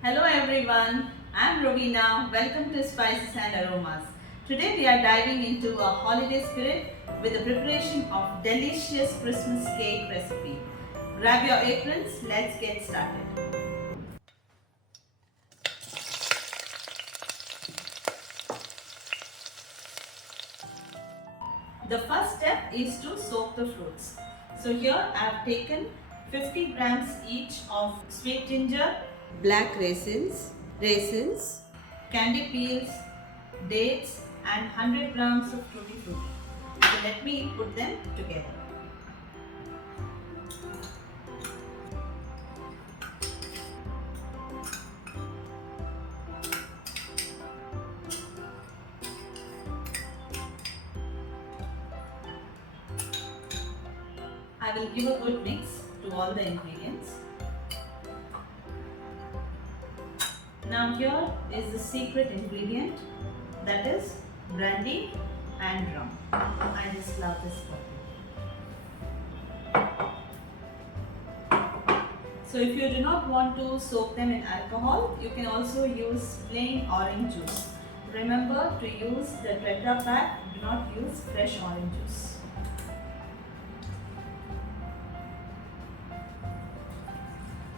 Hello everyone, I'm Rovina. Welcome to Spices and Aromas. Today we are diving into a holiday spirit with the preparation of delicious Christmas cake recipe. Grab your aprons, let's get started. The first step is to soak the fruits. So here I have taken 50 grams each of sweet ginger, black raisins, candy peels, dates and 100 grams of tutti frutti. So let me put them together. I will give a good mix to all the ingredients. Now here is the secret ingredient, that is brandy and rum. I just love this one. So if you do not want to soak them in alcohol, you can also use plain orange juice. Remember to use the Tetra pack, do not use fresh orange juice.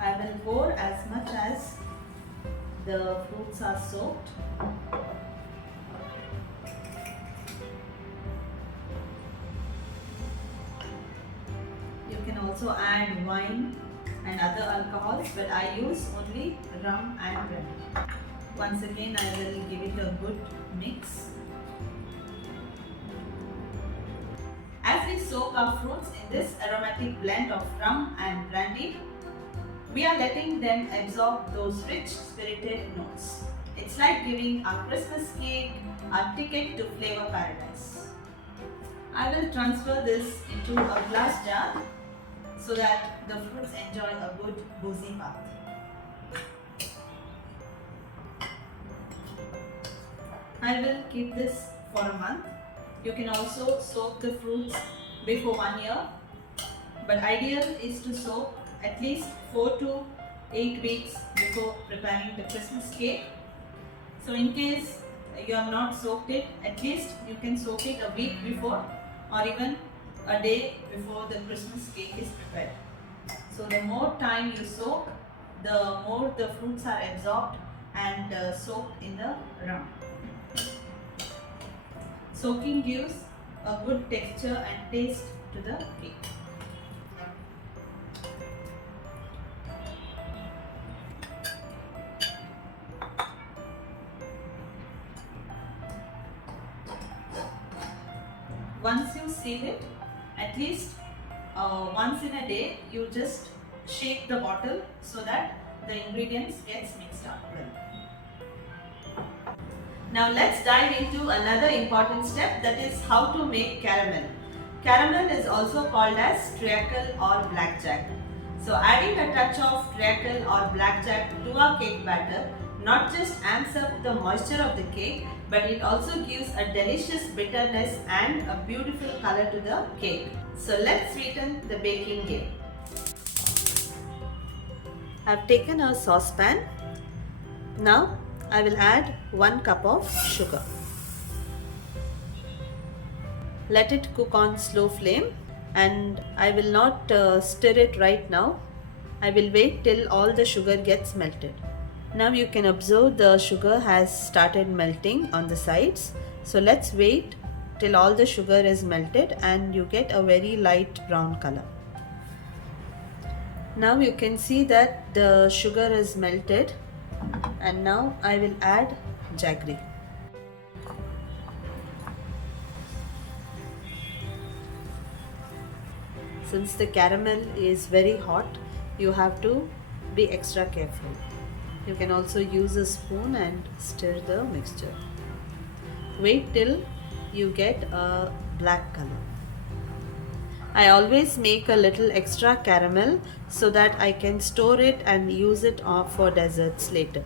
I will pour as much as the fruits are soaked. You can also add wine and other alcohols, but I use only rum and brandy. Once again, I will give it a good mix. As we soak our fruits in this aromatic blend of rum and brandy, we are letting them absorb those rich spirited notes. It's like giving our Christmas cake a ticket to flavor paradise. I will transfer this into a glass jar so that the fruits enjoy a good boozy bath. I will keep this for a month. You can also soak the fruits before 1 year, but ideal is to soak at least 4 to 8 weeks before preparing the Christmas cake. So in case you have not soaked it, at least you can soak it a week before or even a day before the Christmas cake is prepared. So the more time you soak, the more the fruits are absorbed and soaked in the rum. Soaking gives a good texture and taste to the cake. Once you seal it, at least once in a day, you just shake the bottle so that the ingredients gets mixed up well. Now let's dive into another important step, that is how to make caramel. Caramel is also called as treacle or blackjack. So adding a touch of treacle or blackjack to our cake batter not just amps up the moisture of the cake, but it also gives a delicious bitterness and a beautiful color to the cake. So let's sweeten the baking game. I've taken a saucepan. Now I will add 1 cup of sugar. Let it cook on slow flame, and I will not stir it right now. I will wait till all the sugar gets melted. Now you can observe the sugar has started melting on the sides. So let's wait till all the sugar is melted and you get a very light brown color. Now you can see that the sugar is melted, and now I will add jaggery. Since the caramel is very hot, you have to be extra careful. You can also use a spoon and stir the mixture. Wait till you get a black color. I always make a little extra caramel so that I can store it and use it for desserts later.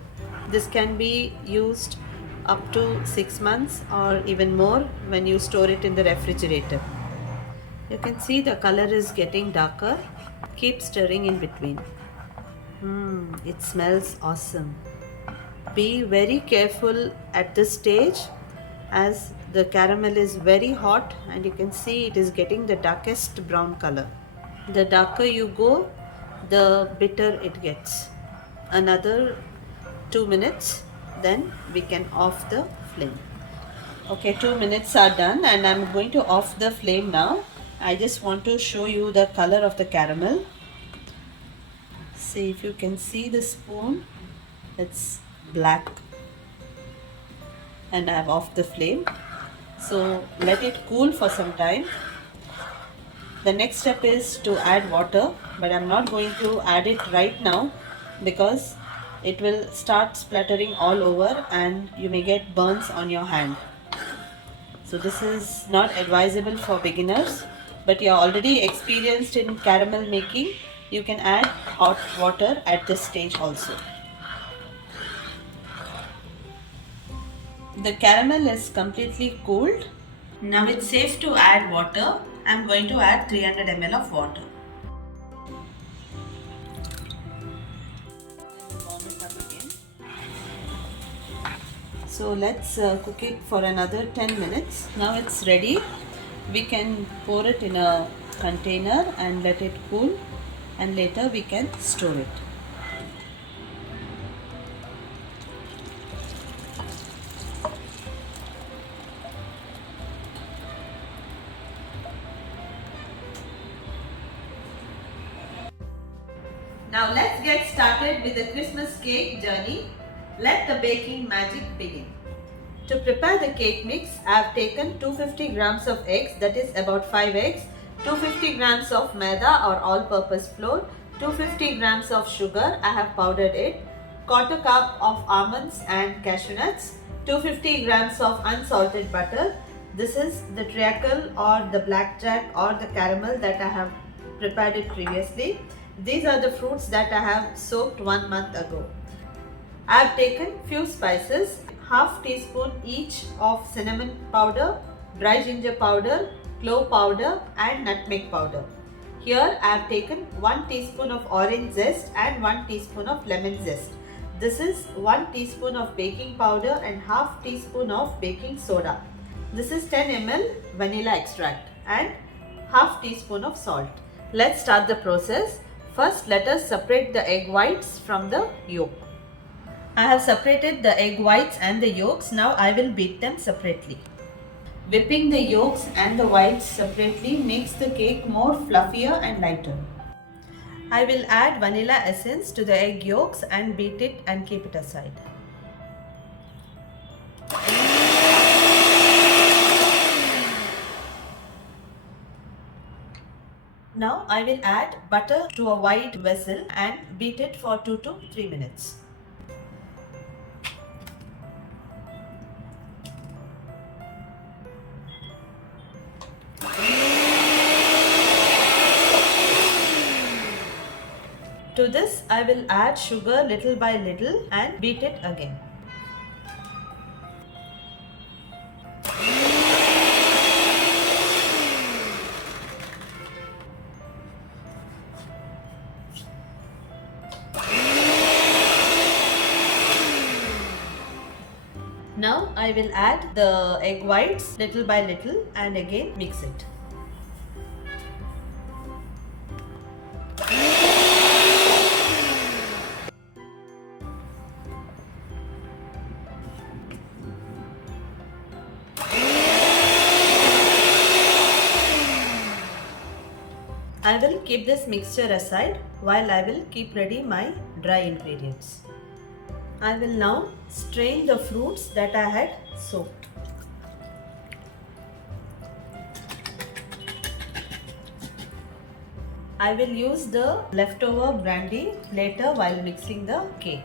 This can be used up to 6 months or even more when you store it in the refrigerator. You can see the color is getting darker. Keep stirring in between. It smells awesome. Be very careful at this stage as the caramel is very hot and you can see it is getting the darkest brown color. The darker you go, the bitter it gets. Another 2 minutes, then we can off the flame. Okay, 2 minutes are done and I'm going to off the flame now. I just want to show you the color of the caramel. See if you can see the spoon, it's black, and I have off the flame. So let it cool for some time. The next step is to add water, but I'm not going to add it right now because it will start splattering all over and you may get burns on your hand. So this is not advisable for beginners, but you're already experienced in caramel making. You can add hot water at this stage also. The caramel is completely cooled. Now it's safe to add water. I'm going to add 300 ml of water. Warm it up again. So let's cook it for another 10 minutes. Now it's ready. We can pour it in a container and let it cool, and later we can store it. Now let's get started with the Christmas cake journey. Let the baking magic begin. To prepare the cake mix, I have taken 250 grams of eggs, that is about 5 eggs, 250 grams of maida or all-purpose flour, 250 grams of sugar, I have powdered it, quarter cup of almonds and cashew nuts, 250 grams of unsalted butter. This is the treacle or the blackjack or the caramel that I have prepared it previously. These are the fruits that I have soaked 1 month ago. I have taken few spices, half teaspoon each of cinnamon powder, dry ginger powder, clove powder and nutmeg powder. Here I have taken 1 teaspoon of orange zest and 1 teaspoon of lemon zest. This is 1 teaspoon of baking powder and half teaspoon of baking soda. This is 10 ml vanilla extract and half teaspoon of salt. Let's start the process. First, let us separate the egg whites from the yolk. I have separated the egg whites and the yolks. Now I will beat them separately. Whipping the yolks and the whites separately makes the cake more fluffier and lighter. I will add vanilla essence to the egg yolks and beat it and keep it aside. Now I will add butter to a wide vessel and beat it for 2 to 3 minutes. To this I will add sugar little by little and beat it again. Now I will add the egg whites little by little and again mix it. I will keep this mixture aside while I will keep ready my dry ingredients. I will now strain the fruits that I had soaked. I will use the leftover brandy later while mixing the cake.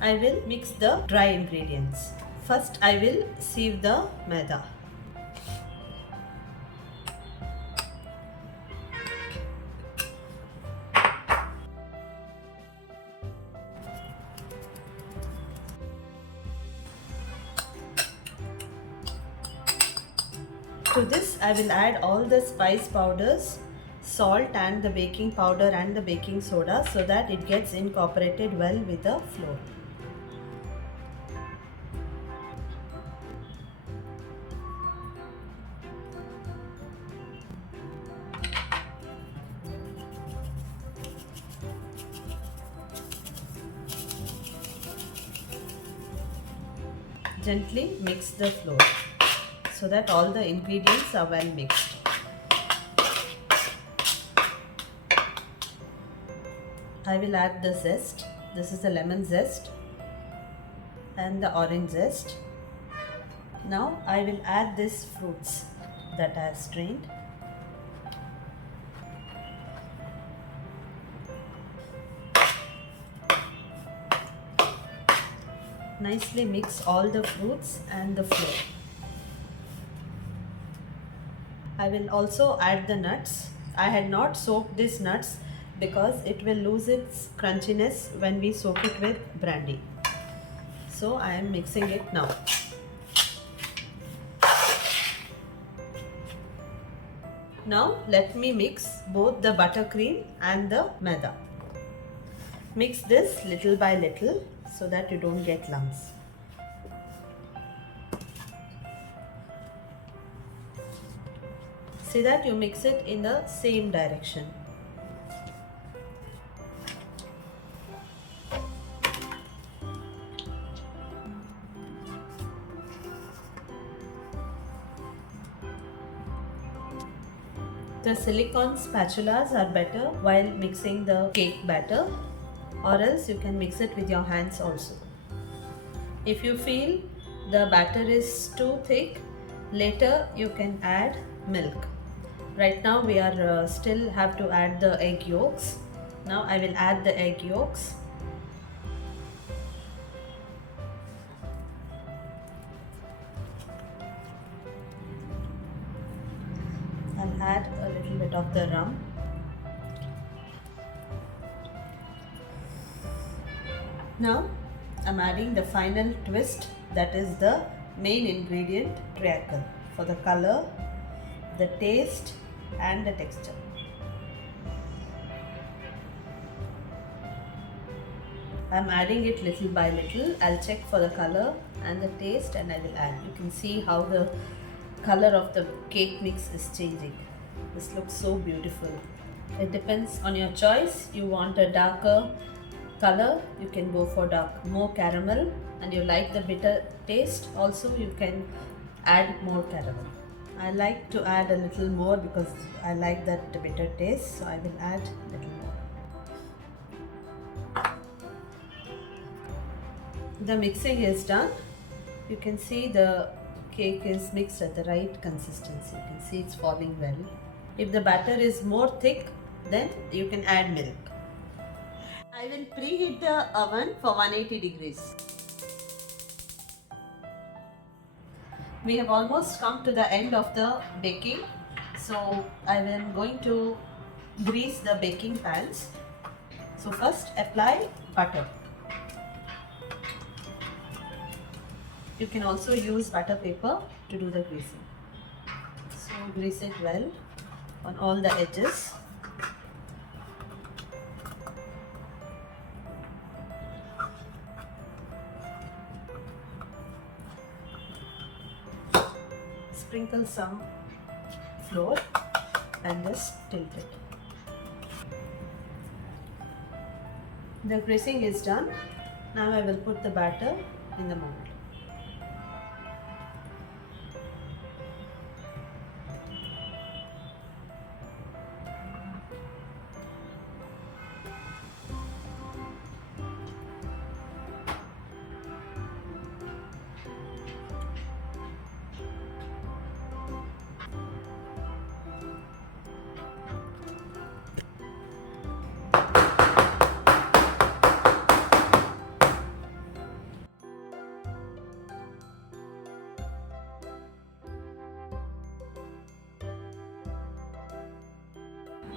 I will mix the dry ingredients. First I will sieve the maida. To this I will add all the spice powders, salt and the baking powder and the baking soda so that it gets incorporated well with the flour. Gently mix the flour so that all the ingredients are well mixed. I will add the zest. This is the lemon zest and the orange zest. Now I will add these fruits that I have strained. Nicely mix all the fruits and the flour. I will also add the nuts. I had not soaked these nuts because it will lose its crunchiness when we soak it with brandy. So I am mixing it now. Now let me mix both the buttercream and the maida. Mix this little by little so that you don't get lumps. See that you mix it in the same direction. The silicone spatulas are better while mixing the cake batter, or else you can mix it with your hands also. If you feel the batter is too thick, later you can add milk. Right now we are still have to add the egg yolks. Now I will add the egg yolks. I'll add a little bit of the rum. Now I'm adding the final twist, that is the main ingredient, treacle, for the color, the taste and the texture. I'm adding it little by little. I'll check for the color and the taste and I will add. You can see how the color of the cake mix is changing. This looks so beautiful. It depends on your choice. You want a darker color, you can go for more caramel, and you like the bitter taste also, you can add more caramel. I like to add a little more because I like that bitter taste, so I will add a little more. The mixing is done. You can see the cake is mixed at the right consistency. You can see it's falling well. If the batter is more thick, then you can add milk. I will preheat the oven for 180 degrees. We have almost come to the end of the baking. So I am going to grease the baking pans. So first apply butter. You can also use butter paper to do the greasing. So grease it well on all the edges. Sprinkle some flour and just tilt it. The greasing is done. Now I will put the batter in the mold.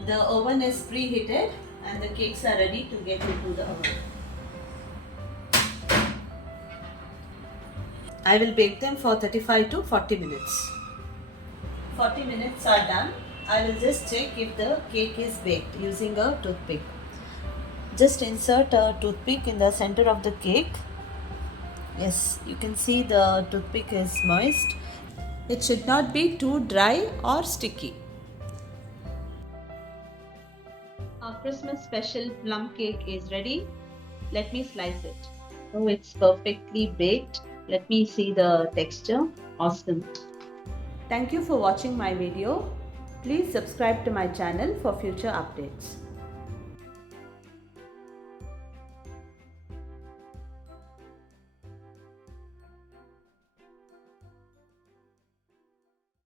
The oven is preheated and the cakes are ready to get into the oven. I will bake them for 35 to 40 minutes. 40 minutes are done. I will just check if the cake is baked using a toothpick. Just insert a toothpick in the center of the cake. Yes, you can see the toothpick is moist. It should not be too dry or sticky. Our Christmas special plum cake is ready. Let me slice it. Oh, it's perfectly baked. Let me see the texture. Awesome. Thank you for watching my video. Please subscribe to my channel for future updates.